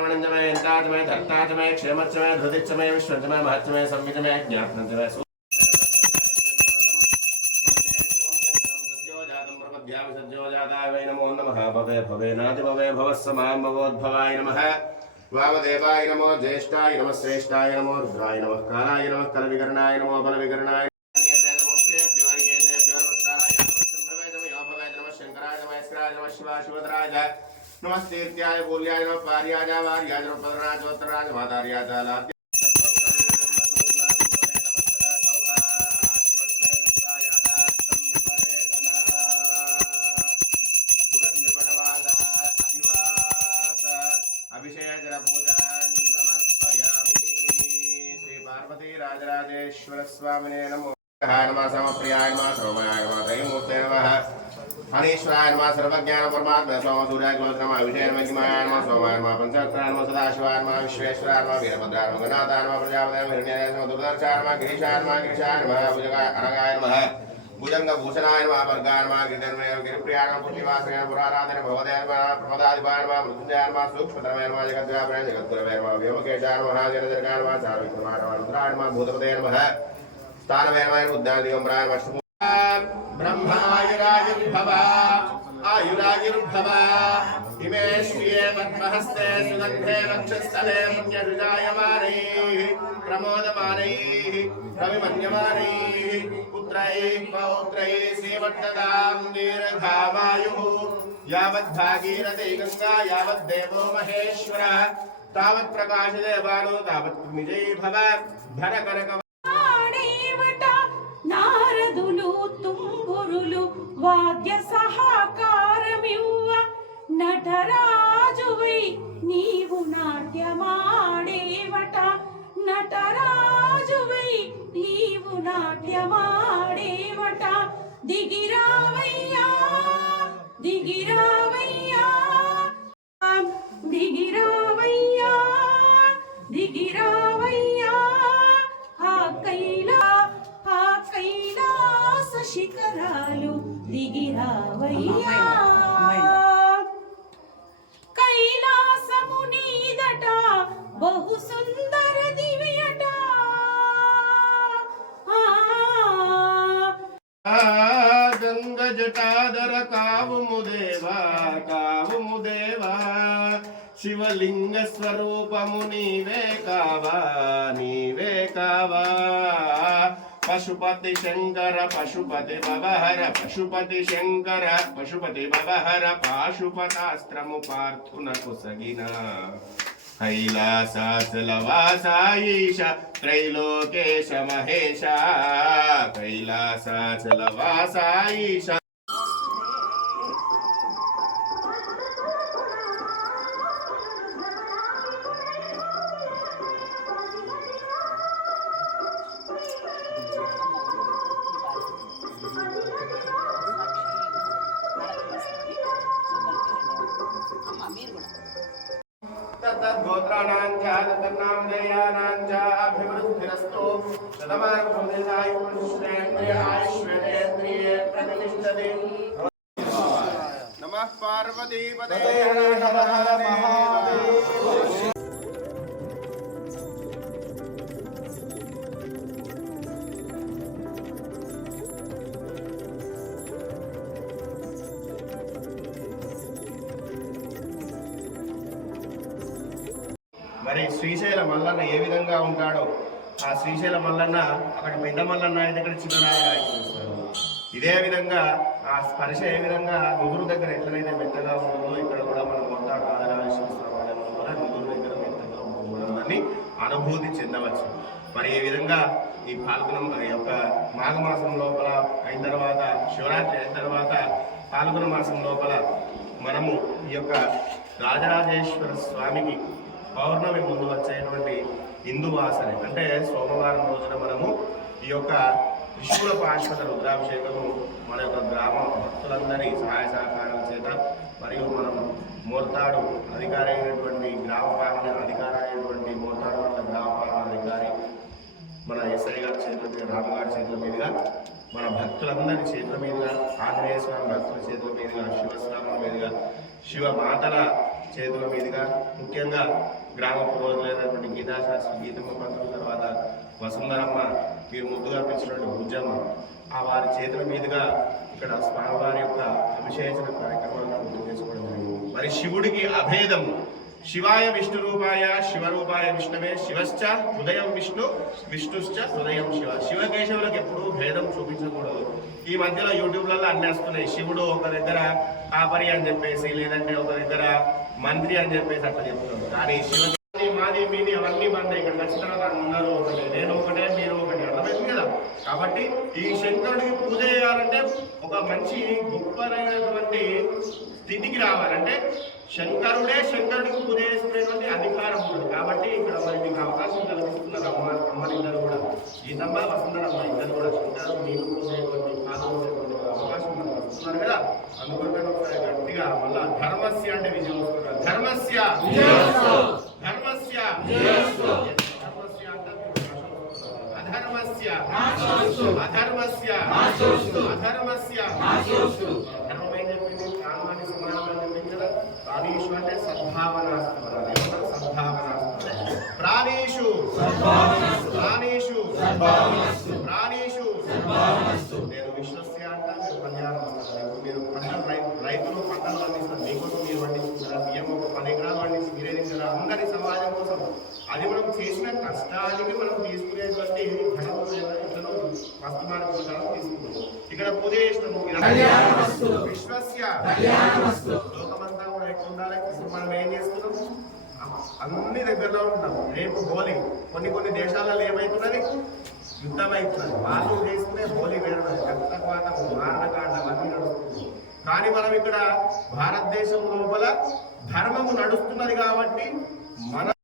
धर्ताचमय धर्ताचमय क्षेमचमय धृतिचमय विश्वचमय महत्चमय संविचमय ज्ञापनचमय नमो नमः भवे भवेनादि भवे भवस्समां भवोद्भवाय नमः वामदेवाय नमो ज्येष्ठाय नमः श्रेष्ठाय नमो रुद्राय नमः कालाय नमः कलविकरणाय नमो बलविकरणाय नमस्तेत्याय बोल्याय नमः पार्याय वार्याय नमः पदराज उत्तराज मातार्याय लाद्य राजराजेश्वर स्वामिने नमो नमः समप्रियाय नमः सर्वमयाय नमः त्रयमूर्ते नमः हरीश्वराय नमः सर्वज्ञान परमात्मा सोम सूर्याय नमः विषय महिमाय नमः सोमाय नमः पंचरत्राय नमः सदाशिवाय नमः विश्वेश्वराय नमः वीरभद्राय नमः गणाधाय नमः प्रजापताय नमः हिरण्याय नमः दुर्दर्शाय नमः गिरीशाय नमः गिरीशाय नमः भुजगाय अनगाय नमः भुजंगभूषणाय नमः वर्गाय नमः गिरिधर्मय गिरिप्रियाय नमः पुण्यवासनाय नमः पुराराधनाय भगवते नमः प्रमदादिपाय नमः मृत्युंजयाय नमः सूक्ष्मतरमाय नमः जगद्व्यापनाय जगद्गुरवे नमः व्योमकेशाय नमः महाजनदर्गाय नमः चारुविक्रमाय नमः रुद्राय नमः भूतपते नमः स्थानवे नमः उद्यान दिगंबराय नमः ब्रह्मायुरायुर्भव आयुरायुर्भव इमे श्रिये पद्महस्ते सुगन्धे वक्षस्थले मुख्यरुजायमानैः प्रमोदमानैः रविमन्यमानैः पुत्रैः पौत्रैः श्रीवर्धतां दीर्घामायुः यावद्भागीरथी गङ्गा यावद्देवो महेश्वरः तावत् प्रकाशदेवानो तावत् विजयी भव धनकनक నారదులు తుంబురులు వాద్య సహకారమివ్వ నటరాజువై నీవు నాట్యమాడేవట నటరాజువై నీవు నాట్యమాడేవట దిగిరావయ్యా దిగిరావయ్యా దిగిరావయ్యా దిగిరావయ్యా ఆ కైలాస శిఖరాలు దిగిరావయ్యా కైలాసము నీదట బహు సుందర దివ్యట గంగ జటాధర కావుము దేవా శివలింగ స్వరూపము నీవే కావా పశుపతి శంకర పశుపతి భవహర పశుపతి శంకర పశుపతి భవహర పాశుపతాస్త్రము పార్థునకు సగిన కైలాసాచలవాసాయీశ త్రైలోకేశ మహేశ కైలాసాచలవాసాయీశ तद्गोत्राणां च तन्नामधेयानां च अभिवृद्धिरस्तु शतमानभूमिकायुष्येन्द्रिय आयुष्येन्द्रिये प्रतिष्ठते नमः पार्वतीपते हर हर महादेव మరి శ్రీశైల మల్లన్న ఏ విధంగా ఉంటాడో ఆ శ్రీశైల మల్లన్న అక్కడ పెద్ద మల్లన్న అయితే ఇక్కడ చిన్న రాయిస్తారు. ఇదే విధంగా ఆ స్పర్శ ఏ విధంగా నుదురు దగ్గర ఎట్లనైతే మెత్తగా ఉంటుందో ఇక్కడ కూడా మనం మొత్తం ఆదరాశ్వరం కూడా నుదురు దగ్గర మెత్తగా ఉంటుందని అనుభూతి చెందవచ్చు. మరి ఈ విధంగా ఈ పాల్గొనం యొక్క మాఘమాసం లోపల అయిన తర్వాత శివరాత్రి అయిన తర్వాత పాల్గొన మాసం లోపల మనము ఈ యొక్క రాజరాజేశ్వర స్వామికి పౌర్ణమి ముందు వచ్చేటువంటి ఇందువాసన అంటే సోమవారం రోజున మనము ఈ యొక్క త్రిశూల పాశ్వత రుద్రాభిషేకము మన యొక్క గ్రామ భక్తులందరి సహాయ సహకారాల చేత మరియు మనం మోర్తాడు అధికారి అయినటువంటి గ్రామ పాలన అధికారి అయినటువంటి మోర్తాడు మండల గ్రామ పాలన అధికారి మన ఎస్ఐ గారి చేతుల మీద రాము గారి చేతుల మీదుగా మన భక్తులందరి చేతుల మీదుగా ఆంజనేయ స్వామి భక్తుల చేతుల మీదుగా శివస్వాముల మీదుగా శివ మాతల చేతుల మీదుగా ముఖ్యంగా గ్రామ పురోహితులైనటువంటి గీతాశాస్త్రి గీతమ్మ పంతుల తర్వాత వసుంధరమ్మ, మీరు ముందుగా పిలిచినటువంటి బుజ్జమ్మ, ఆ వారి చేతుల మీదుగా ఇక్కడ స్వామివారి యొక్క అభిషేచన కార్యక్రమాలను పూర్తి చేసుకోవడం జరిగింది. మరి శివుడికి అభేదం, శివాయ విష్ణు రూపాయ శివరూపాయ విష్ణవే, శివశ్చ హృదయం విష్ణు విష్ణుశ్చ హృదయం శివ. శివకేశవులకు ఎప్పుడూ భేదం చూపించకూడదు. ఈ మధ్యలో యూట్యూబ్లలో అన్ని వస్తున్నాయి. శివుడు ఒక దగ్గర కాపరి అని చెప్పేసి, లేదంటే ఒక దగ్గర మంత్రి అని చెప్పేసి అట్లా చెప్తున్నారు. కానీ శివ మాది మీది అవన్నీ బంద. ఇక్కడ వచ్చిన తర్వాత అందరూ ఒకటే, నేను ఒకటే, మీరు ఒకటి, అర్థమైంది కదా. కాబట్టి ఈ శంకరుడికి పూజ చేయాలంటే ఒక మంచి గొప్పనైనటువంటి స్థితికి రావాలంటే శంకరుడే శంకరుడికి పూజ చేసుకునేటువంటి అధికారం ఉంది. కాబట్టి ఇక్కడ మరి మీకు అవకాశం కల్పిస్తున్నారు అమ్మనిద్దరు కూడా, గీతమ్మ వసుంధరమ్మ ఇద్దరు కూడా శంకరుడు నీళ్ళు పోసేటువంటి కాలువసేటువంటి అవకాశం మనకు వస్తున్నారు కదా. అందుకోసం ఒకసారి గట్టిగా మళ్ళా ధర్మస్య అంటే విజయం వస్తున్నారు. ధర్మస్య ధర్మస్య ధర్మస్య అంటే అధర్మస్య అధర్మస్య అధర్మస్య ధర్మం ఏం చెప్పింది? ప్రాణాన్ని సమానంగా చెప్పింది కదా. ప్రాణీషు అంటే సద్భావనాస్తు, సద్భావనాస్తు. ప్రాణీషు ప్రాణీషు ప్రాణీషు నేను విశ్వస్య అంటా, మీరు కళ్యాణం అంటారు. మీరు పంటలు రైతులు పంటలు పండిస్తారు, మీకోసం మీరు పండిస్తున్నారు. బియ్యం ఒక 10 ఎకరాలు పండించి మీరే తింటారా? అందరి సమాజం కోసం. అది మనం చేసిన కష్టానికి మనం తీసుకునేటువంటి ధనము ఎట్లనో వస్తు మార్గం తీసుకుంటాం. ఇక్కడ పూజ చేసినాము, విశ్వస్య లోకమంతా కూడా ఎట్లా ఉండాలి. ఇప్పుడు మనం ఏం చేస్తున్నాం? అన్ని దగ్గరలో ఉంటాం. రేపు హోలీ, కొన్ని దేశాలలో ఏమైతున్నది? యుద్ధం అవుతున్నది. వాళ్ళు చేసుకునే హోలీ వేరు, రక్తపాతం, మారణకాండ అవన్నీ నడుస్తుంది. కానీ మనం ఇక్కడ భారతదేశం లోపల ధర్మము నడుస్తున్నది కాబట్టి మన